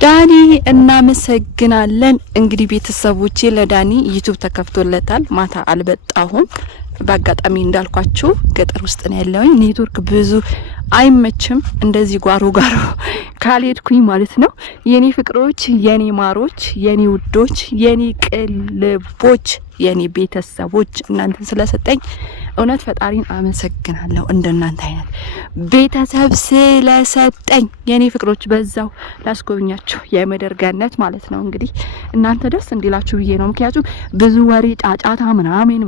ዳኒ እናመሰግናለን። እንግዲህ ቤተሰቦቼ ለዳኒ ዩቲዩብ ተከፍቶለታል። ማታ አልበጣሁም። በአጋጣሚ እንዳልኳችሁ ገጠር ውስጥ ነው ያለውኝ። ኔትወርክ ብዙ አይመችም። እንደዚህ ጓሮ ካልሄድኩኝ ማለት ነው። የኔ ፍቅሮች፣ የኔ ማሮች፣ የኔ ውዶች፣ የኔ ቅልቦች፣ የኔ ቤተሰቦች እናንተን ስለሰጠኝ እውነት ፈጣሪን አመሰግናለሁ። እንደናንተ አይነት ቤተሰብ ስለሰጠኝ የኔ ፍቅሮች በዛው ላስጎብኛችሁ የመደርጋነት ማለት ነው። እንግዲህ እናንተ ደስ እንዲላችሁ ብዬ ነው። ምክንያቱም ብዙ ወሬ ጫጫታ ምናምን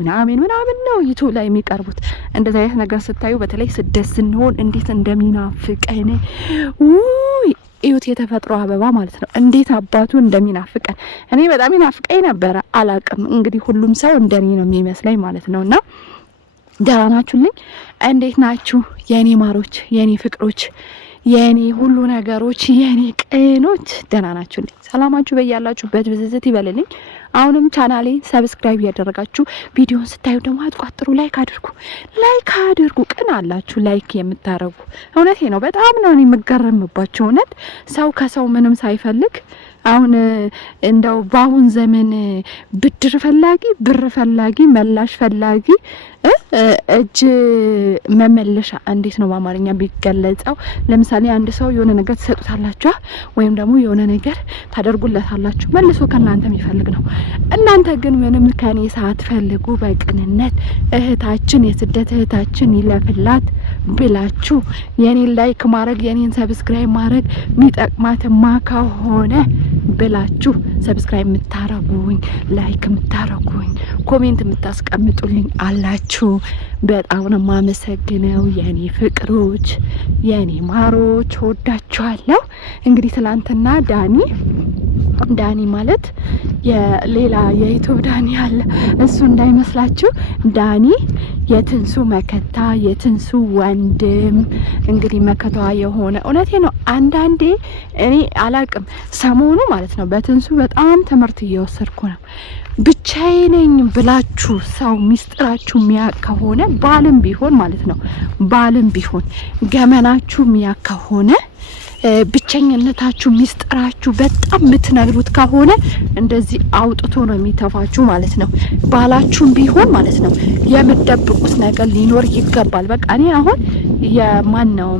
ነው ዩቲዩብ ላይ የሚቀርቡት። እንደዛ አይነት ነገር ስታዩ በተለይ ስደት ስንሆን እንዴት እንደሚናፍቀን እዩት። የተፈጥሮ አበባ ማለት ነው እንዴት አባቱ እንደሚናፍቀን። እኔ በጣም ይናፍቀኝ ነበረ። አላቅም እንግዲህ ሁሉም ሰው እንደኔ ነው የሚመስለኝ ማለት ነውና ደህና ናችሁልኝ? እንዴት ናችሁ የኔ ማሮች፣ የኔ ፍቅሮች፣ የኔ ሁሉ ነገሮች፣ የኔ ቅኖች? ደህና ናችሁልኝ? ሰላማችሁ በያላችሁበት ብዝዝት ይበልልኝ። አሁንም ቻናሌን ሰብስክራይብ ያደረጋችሁ ቪዲዮን ስታዩ ደግሞ አጥቋጥሩ፣ ላይክ አድርጉ። ቅን አላችሁ ላይክ የምታረጉ። እውነቴ ነው። በጣም ነው የምገረምባችሁ። እውነት ሰው ከሰው ምንም ሳይፈልግ አሁን እንደው በአሁን ዘመን ብድር ፈላጊ፣ ብር ፈላጊ፣ መላሽ ፈላጊ፣ እጅ መመለሻ እንዴት ነው በአማርኛ ቢገለጸው? ለምሳሌ አንድ ሰው የሆነ ነገር ትሰጡታላችሁ ወይም ደግሞ የሆነ ነገር ታደርጉለታላችሁ፣ መልሶ ከናንተ የሚፈልግ ነው። እናንተ ግን ምንም ከኔ ሳትፈልጉ በቅንነት እህታችን፣ የስደት እህታችን ይለፍላት ብላችሁ የኔን ላይክ ማድረግ የኔን ሰብስክራይብ ማድረግ የሚጠቅማትማ ከሆነ ብላችሁ ሰብስክራይብ የምታረጉኝ፣ ላይክ የምታረጉኝ፣ ኮሜንት የምታስቀምጡልኝ አላችሁ። በጣም ነው የማመሰግነው የኔ ፍቅሮች፣ የኔ ማሮች፣ ወዳችኋለሁ። እንግዲህ ትላንትና ዳኒ ማለት የሌላ የዩቲዩብ ዳኒ አለ፣ እሱ እንዳይመስላችሁ። ዳኒ የትንሱ መከታ፣ የትንሱ ወንድም እንግዲህ መከታዋ የሆነ እውነቴ ነው። አንዳንዴ እኔ አላቅም ሰሞኑ ማለት ነው በትንሱ በጣም ትምህርት እየወሰድኩ ነው። ብቻዬ ነኝ ብላችሁ ሰው ሚስጥራችሁ ሚያቅ ከሆነ ባልም ቢሆን ማለት ነው ባልም ቢሆን ገመናችሁ ሚያቅ ከሆነ ብቸኝነታችሁ ሚስጥራችሁ በጣም የምትነግሩት ከሆነ እንደዚህ አውጥቶ ነው የሚተፋችሁ ማለት ነው። ባላችሁም ቢሆን ማለት ነው የምትደብቁት ነገር ሊኖር ይገባል። በቃ እኔ አሁን የማን ነው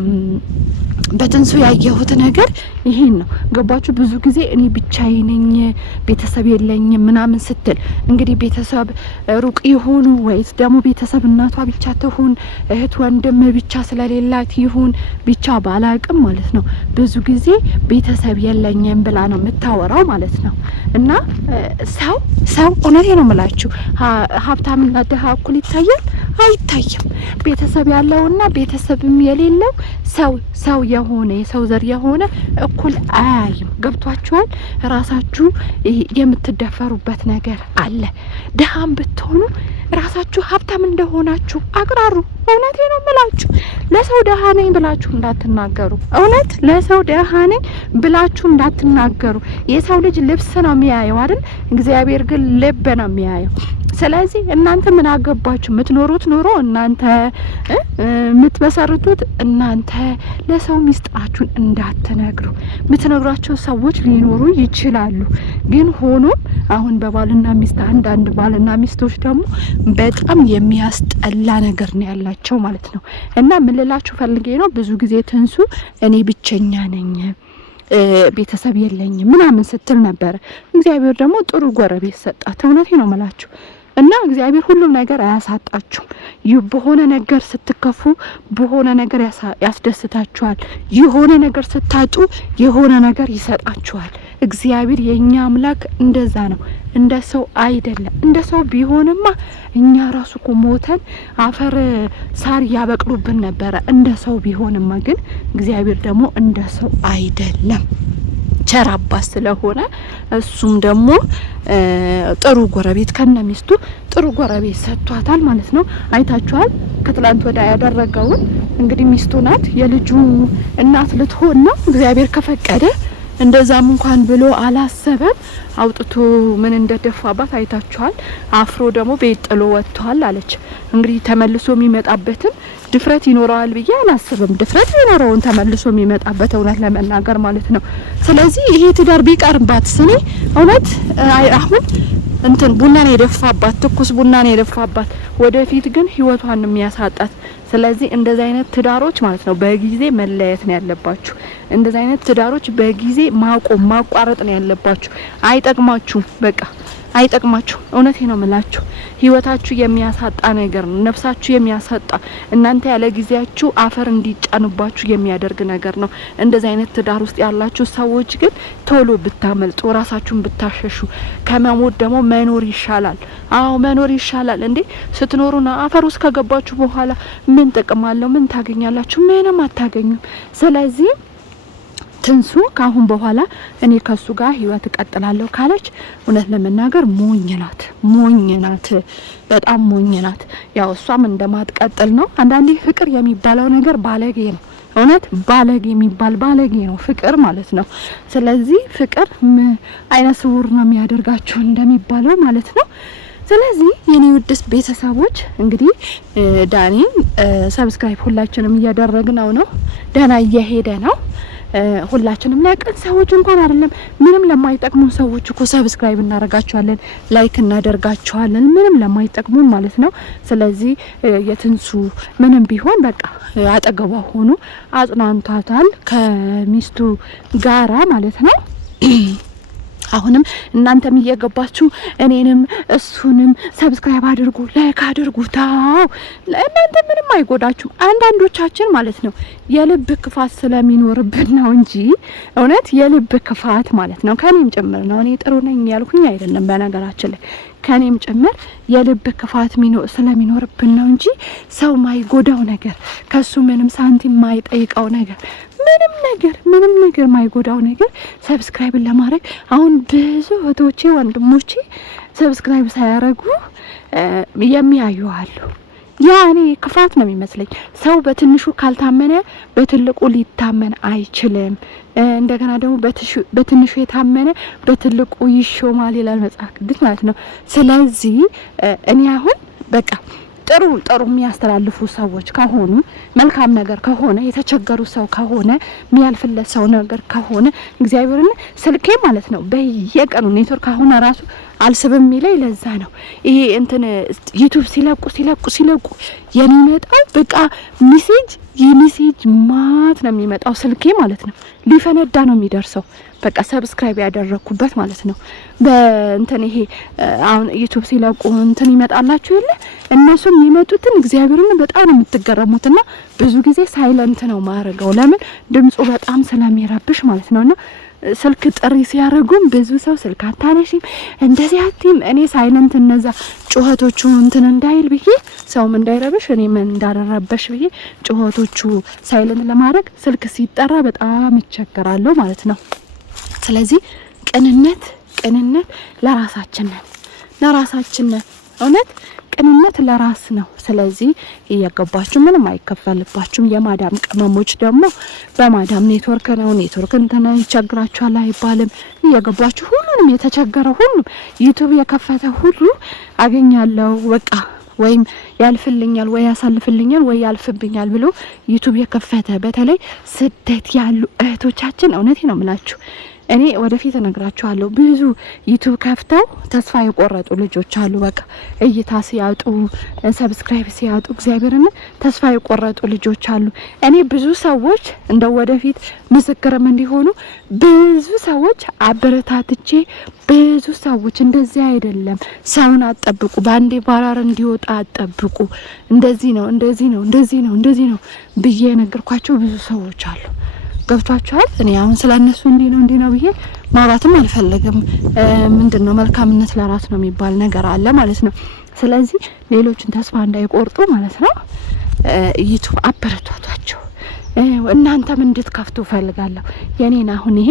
በትንሱ ያየሁት ነገር ይሄን ነው። ገባችሁ? ብዙ ጊዜ እኔ ብቻዬ ነኝ ቤተሰብ የለኝም ምናምን ስትል እንግዲህ ቤተሰብ ሩቅ ይሁን ወይስ ደግሞ ቤተሰብ እናቷ ብቻ ትሁን እህት ወንድም ብቻ ስለሌላት ይሁን ብቻ ባላቅም ማለት ነው ብዙ ጊዜ ቤተሰብ የለኝም ብላ ነው የምታወራው ማለት ነው። እና ሰው እውነቴ ነው የምላችሁ ሀብታምና ደሃ እኩል ይታያል? አይታይም። ቤተሰብ ያለውና ቤተሰብም የሌለው ሰው የሆነ የሰው ዘር የሆነ እኩል አያይም። ገብቷችኋል? ራሳችሁ የምትደፈሩበት ነገር አለ። ደሃም ብትሆኑ ራሳችሁ ሀብታም እንደሆናችሁ አቅራሩ። እውነቴ ነው የምላችሁ። ለሰው ደሃ ነኝ ብላችሁ እንዳትናገሩ። እውነት ለሰው ደሃ ነኝ ብላችሁ እንዳትናገሩ። የሰው ልጅ ልብስ ነው የሚያየው አይደል? እግዚአብሔር ግን ልብ ነው የሚያየው። ስለዚህ እናንተ ምን አገባችሁ? የምትኖሩት ኑሮ እናንተ፣ የምትመሰርቱት እናንተ። ለሰው ሚስጥራችሁን እንዳትነግሩ። የምትነግሯቸው ሰዎች ሊኖሩ ይችላሉ። ግን ሆኖም አሁን በባልና ሚስት አንዳንድ ባልና ሚስቶች ደግሞ በጣም የሚያስጠላ ነገር ነው ያላቸው ማለት ነው። እና ምን ልላችሁ ፈልጌ ነው ብዙ ጊዜ ትንሱ እኔ ብቸኛ ነኝ ቤተሰብ የለኝም ምናምን ስትል ነበር። እግዚአብሔር ደግሞ ጥሩ ጎረቤት ሰጣት። እውነቴ ነው የምላችሁ። እና እግዚአብሔር ሁሉም ነገር አያሳጣችሁም። በሆነ ነገር ስትከፉ በሆነ ነገር ያስደስታችኋል። የሆነ ነገር ስታጡ የሆነ ነገር ይሰጣችኋል። እግዚአብሔር የኛ አምላክ እንደዛ ነው። እንደ ሰው አይደለም። እንደ ሰው ቢሆንማ እኛ ራሱ እኮ ሞተን አፈር ሳር ያበቅሉብን ነበረ። እንደ ሰው ቢሆንማ ግን እግዚአብሔር ደግሞ እንደ ሰው አይደለም። ቸር አባት ስለሆነ እሱም ደግሞ ጥሩ ጎረቤት ከነሚስቱ ጥሩ ጎረቤት ሰጥቷታል ማለት ነው። አይታችኋል። ከትላንት ወዳ ያደረገውን እንግዲህ ሚስቱ ናት የልጁ እናት ልትሆን ነው እግዚአብሔር ከፈቀደ እንደዛም እንኳን ብሎ አላሰበም። አውጥቶ ምን እንደደፋባት አይታችኋል። አፍሮ ደግሞ ቤት ጥሎ ወጥቷል አለች። እንግዲህ ተመልሶ የሚመጣበትን ድፍረት ይኖረዋል ብዬ አላስብም። ድፍረት ይኖረውን ተመልሶ የሚመጣበት እውነት ለመናገር ማለት ነው። ስለዚህ ይሄ ትዳር ቢቀርባት ስኔ እውነት አሁን እንትን ቡናን የደፋባት ትኩስ ቡናን የደፋባት ወደፊት ግን ህይወቷን የሚያሳጣት። ስለዚህ እንደዚህ አይነት ትዳሮች ማለት ነው በጊዜ መለያየት ነው ያለባችሁ። እንደዚህ አይነት ትዳሮች በጊዜ ማቆም ማቋረጥ ነው ያለባችሁ። አይጠቅማችሁም፣ በቃ አይጠቅማችሁ። እውነቴ ነው የምላችሁ። ህይወታችሁ የሚያሳጣ ነገር ነው። ነፍሳችሁ የሚያሳጣ እናንተ ያለ ጊዜያችሁ አፈር እንዲጫንባችሁ የሚያደርግ ነገር ነው። እንደዚህ አይነት ትዳር ውስጥ ያላችሁ ሰዎች ግን ቶሎ ብታመልጡ፣ ራሳችሁን ብታሸሹ፣ ከመሞት ደግሞ መኖር ይሻላል። አዎ መኖር ይሻላል። እንዴ ስትኖሩና አፈር ውስጥ ከገባችሁ በኋላ ምን ጥቅም አለው? ምን ታገኛላችሁ? ምንም አታገኙም። ስለዚህ ትንሱ ካሁን በኋላ እኔ ከሱ ጋር ህይወት እቀጥላለሁ ካለች እውነት ለመናገር ሞኝ ናት፣ በጣም ሞኝ ናት። ያው እሷም እንደማትቀጥል ነው። አንዳንዴ ፍቅር የሚባለው ነገር ባለጌ ነው። እውነት ባለጌ የሚባል ባለጌ ነው ፍቅር ማለት ነው። ስለዚህ ፍቅር አይነ ስውር ነው የሚያደርጋችሁ እንደሚባለው ማለት ነው። ስለዚህ የኔ ውድስ ቤተሰቦች እንግዲህ ዳኒን ሰብስክራይብ ሁላችንም እያደረግነው ነው። ደህና እየሄደ ነው። ሁላችንም ለቀን ሰዎች እንኳን አይደለም ምንም ለማይጠቅሙ ሰዎች እኮ ሰብስክራይብ እናደርጋቸዋለን፣ ላይክ እናደርጋቸዋለን፣ ምንም ለማይጠቅሙ ማለት ነው። ስለዚህ የትንሱ ምንም ቢሆን በቃ አጠገቧ ሆኖ አጽናንቷታል ከሚስቱ ጋራ ማለት ነው። አሁንም እናንተም እየገባችሁ እኔንም እሱንም ሰብስክራይብ አድርጉ፣ ላይክ አድርጉ። ታው እናንተ ምንም አይጎዳችሁም። አንዳንዶቻችን ማለት ነው የልብ ክፋት ስለሚኖርብን ነው እንጂ እውነት የልብ ክፋት ማለት ነው ከኔም ጭምር ነው። እኔ ጥሩ ነኝ ያልኩኝ አይደለም በነገራችን ላይ ከኔም ጭምር የልብ ክፋት ስለሚኖርብን ነው እንጂ ሰው ማይጎዳው ነገር ከሱ ምንም ሳንቲም ማይጠይቀው ነገር ምንም ነገር ማይጎዳው ነገር ሰብስክራይብ ለማድረግ አሁን ብዙ እህቶቼ ወንድሞቼ ሰብስክራይብ ሳያረጉ የሚያዩ አሉ። ያ እኔ ክፋት ነው የሚመስለኝ። ሰው በትንሹ ካልታመነ በትልቁ ሊታመን አይችልም። እንደገና ደግሞ በትንሹ የታመነ በትልቁ ይሾማል ይላል መጽሐፍ ቅዱስ ማለት ነው። ስለዚህ እኔ አሁን በቃ ጥሩ የሚያስተላልፉ ሰዎች ከሆኑ መልካም ነገር ከሆነ የተቸገሩ ሰው ከሆነ የሚያልፍለት ሰው ነገር ከሆነ እግዚአብሔርን ስልኬ ማለት ነው በየቀኑ ኔትወርክ አሁን ራሱ አልስብም የሚለኝ ለዛ ነው። ይሄ እንትን ዩቲዩብ ሲለቁ የሚመጣው በቃ ሜሴጅ ማት ነው የሚመጣው ስልኬ ማለት ነው። ሊፈነዳ ነው የሚደርሰው። በቃ ሰብስክራይብ ያደረኩበት ማለት ነው። በእንትን ይሄ አሁን ዩቲዩብ ሲለቁ እንትን ይመጣላችሁ የለ እነሱም የሚመጡትን እግዚአብሔርን በጣም ነው የምትገረሙትና ብዙ ጊዜ ሳይለንት ነው ማረገው። ለምን ድምጹ በጣም ስለሚረብሽ ማለት ነውና ስልክ ጥሪ ሲያረጉም ብዙ ሰው ስልክ አታነሺም እንደዚህ አትይም። እኔ ሳይለንት እነዛ ጩኸቶቹ እንትን እንዳይል ብዬ ሰውም እንዳይረብሽ እኔም እንዳረረበሽ ብዬ ጩኸቶቹ ሳይለንት ለማድረግ ስልክ ሲጠራ በጣም ይቸገራለሁ ማለት ነው። ስለዚህ ቅንነት ለራሳችን ነን። እውነት ቅንነት ለራስ ነው። ስለዚህ እያገባችሁ ምንም አይከፈልባችሁም። የማዳም ቅመሞች ደግሞ በማዳም ኔትወርክ እንትን ይቸግራችኋል አይባልም። እያገባችሁ ሁሉንም የተቸገረ ሁሉ ዩቲዩብ የከፈተ ሁሉ አገኛለሁ በቃ ወይም ያልፍልኛል ወይ ያሳልፍልኛል ወይ ያልፍብኛል ብሎ ዩቲዩብ የከፈተ በተለይ ስደት ያሉ እህቶቻችን እውነቴ ነው የምላችሁ እኔ ወደፊት እነግራችኋለሁ። ብዙ ዩቲዩብ ከፍተው ተስፋ የቆረጡ ልጆች አሉ። በቃ እይታ ሲያጡ ሰብስክራይብ ሲያጡ እግዚአብሔርን ተስፋ የቆረጡ ልጆች አሉ። እኔ ብዙ ሰዎች እንደው ወደፊት ምስክርም እንዲሆኑ ብዙ ሰዎች አበረታትቼ ብዙ ሰዎች እንደዚህ አይደለም ሰውን አጠብቁ፣ ባንዴ ባራር እንዲወጣ አጠብቁ፣ እንደዚህ ነው ብዬ ነገርኳቸው ብዙ ሰዎች አሉ። ገብቷቸዋል። እኔ አሁን ስለነሱ እንዲህ ነው ብዬ ማውራትም አልፈልግም። ምንድነው መልካምነት ለራስ ነው የሚባል ነገር አለ ማለት ነው። ስለዚህ ሌሎችን ተስፋ እንዳይቆርጡ ማለት ነው ዩቲዩብ አበረታቷቸው። እናንተም እንድትከፍቱ ፈልጋለሁ። የኔን አሁን ይሄ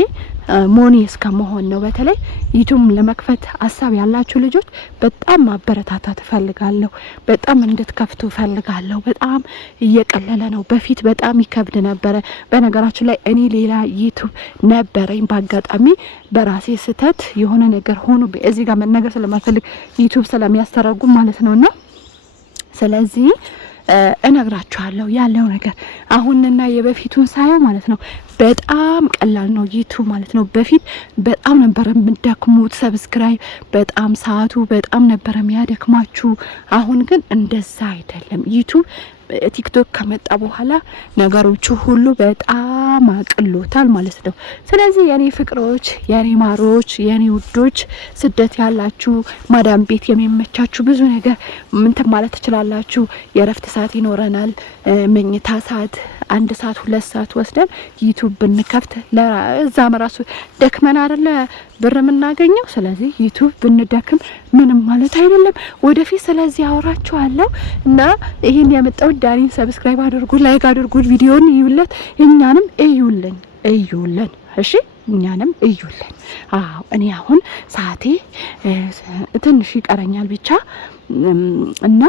ሞኒ እስከመሆን ነው። በተለይ ዩቲዩብ ለመክፈት ሀሳብ ያላችሁ ልጆች በጣም ማበረታታት ፈልጋለሁ። በጣም እንድትከፍቱ ፈልጋለሁ። በጣም እየቀለለ ነው። በፊት በጣም ይከብድ ነበረ። በነገራችን ላይ እኔ ሌላ ዩቲዩብ ነበረኝ። በአጋጣሚ በራሴ ስህተት የሆነ ነገር ሆኖ እዚህ ጋር መናገር ስለማፈልግ ዩቲዩብ ስለሚያስተረጉም ማለት ነውና ስለዚህ እነግራችኋለሁ ያለው ነገር አሁንና የበፊቱን ሳይሆን ማለት ነው። በጣም ቀላል ነው ዩቲዩብ ማለት ነው። በፊት በጣም ነበር የምትደክሙት፣ ሰብስክራይብ በጣም ሰዓቱ በጣም ነበር የሚያደክማችሁ። አሁን ግን እንደዛ አይደለም። ዩቲዩብ ቲክቶክ ከመጣ በኋላ ነገሮቹ ሁሉ በጣም አቅሎታል ማለት ነው። ስለዚህ የኔ ፍቅሮች፣ የኔ ማሮች፣ የኔ ውዶች ስደት ያላችሁ ማዳም ቤት የሚመቻችሁ ብዙ ነገር ምንትን ማለት ትችላላችሁ። የረፍት ሰዓት ይኖረናል። መኝታ ሰዓት 1 ሰዓት 2 ሰዓት ወስደን ዩቲዩብ ብንከፍት ለዛም ራሱ ደክመን አይደለ ብር የምናገኘው። ስለዚህ ዩቲዩብ ብንደክም ምንም ማለት አይደለም። ወደፊት ስለዚህ አወራችኋለሁ እና ይሄን ያመጣው ዳኒን ሰብስክራይብ አድርጉ፣ ላይክ አድርጉ፣ ቪዲዮን እዩለት፣ እኛንም እዩልን። እሺ እኛንም እዩልን። አዎ እኔ አሁን ሰዓቴ ትንሽ ይቀረኛል ብቻ እና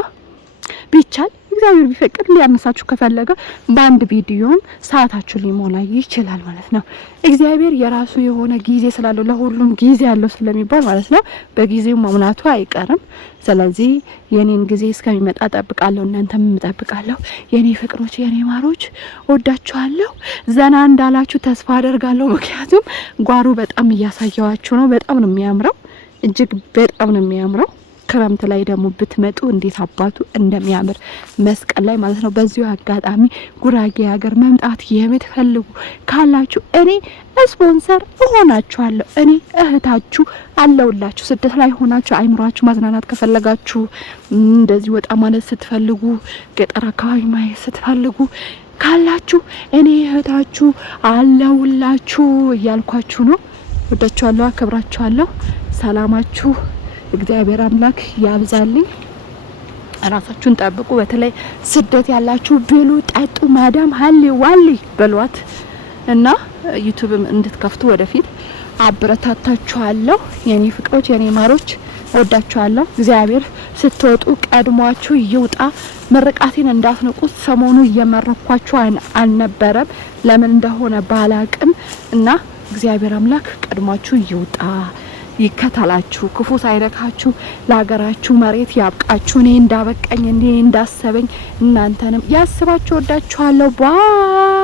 ቢቻል እግዚአብሔር ቢፈቅድ ሊያነሳችሁ ከፈለገ በአንድ ቪዲዮም ሰዓታችሁ ሊሞላ ይችላል ማለት ነው። እግዚአብሔር የራሱ የሆነ ጊዜ ስላለው ለሁሉም ጊዜ ያለው ስለሚባል ማለት ነው በጊዜው መሙላቱ አይቀርም። ስለዚህ የኔን ጊዜ እስከሚመጣ ጠብቃለሁ፣ እናንተም ጠብቃለሁ። የኔ ፍቅሮች፣ የኔ ማሮች ወዳችኋለሁ። ዘና እንዳላችሁ ተስፋ አደርጋለሁ። ምክንያቱም ጓሩ በጣም እያሳየዋችሁ ነው። በጣም ነው የሚያምረው፣ እጅግ በጣም ነው የሚያምረው። ክረምት ላይ ደግሞ ብትመጡ እንዴት አባቱ እንደሚያምር መስቀል ላይ ማለት ነው። በዚሁ አጋጣሚ ጉራጌ ሀገር መምጣት የምትፈልጉ ካላችሁ እኔ ስፖንሰር እሆናችኋለሁ። እኔ እህታችሁ አለውላችሁ። ስደት ላይ ሆናችሁ አይምሯችሁ ማዝናናት ከፈለጋችሁ፣ እንደዚህ ወጣ ማለት ስትፈልጉ፣ ገጠር አካባቢ ማየት ስትፈልጉ ካላችሁ እኔ እህታችሁ አለውላችሁ እያልኳችሁ ነው። ወዳችኋለሁ፣ አከብራችኋለሁ። ሰላማችሁ እግዚአብሔር አምላክ ያብዛልኝ። ራሳችሁን ጠብቁ። በተለይ ስደት ያላችሁ ብሉ፣ ጠጡ፣ ማዳም ሀሊ ዋሊ በሏት እና ዩቲዩብም እንድትከፍቱ ወደፊት አበረታታችኋለሁ። የኔ ፍቅሮች፣ የኔ ማሮች ወዳችኋለሁ። እግዚአብሔር ስትወጡ ቀድሟችሁ ይውጣ። ምርቃቴን እንዳትነቁት። ሰሞኑ እየመረኳችሁ አልነበረም፣ ለምን እንደሆነ ባላቅም እና እግዚአብሔር አምላክ ቀድሟችሁ ይውጣ፣ ይከታላችሁ፣ ክፉ ሳይነካችሁ፣ ለሀገራችሁ መሬት ያብቃችሁ። እኔ እንዳበቀኝ እኔ እንዳሰበኝ እናንተንም ያስባችሁ። ወዳችኋለሁ። ባይ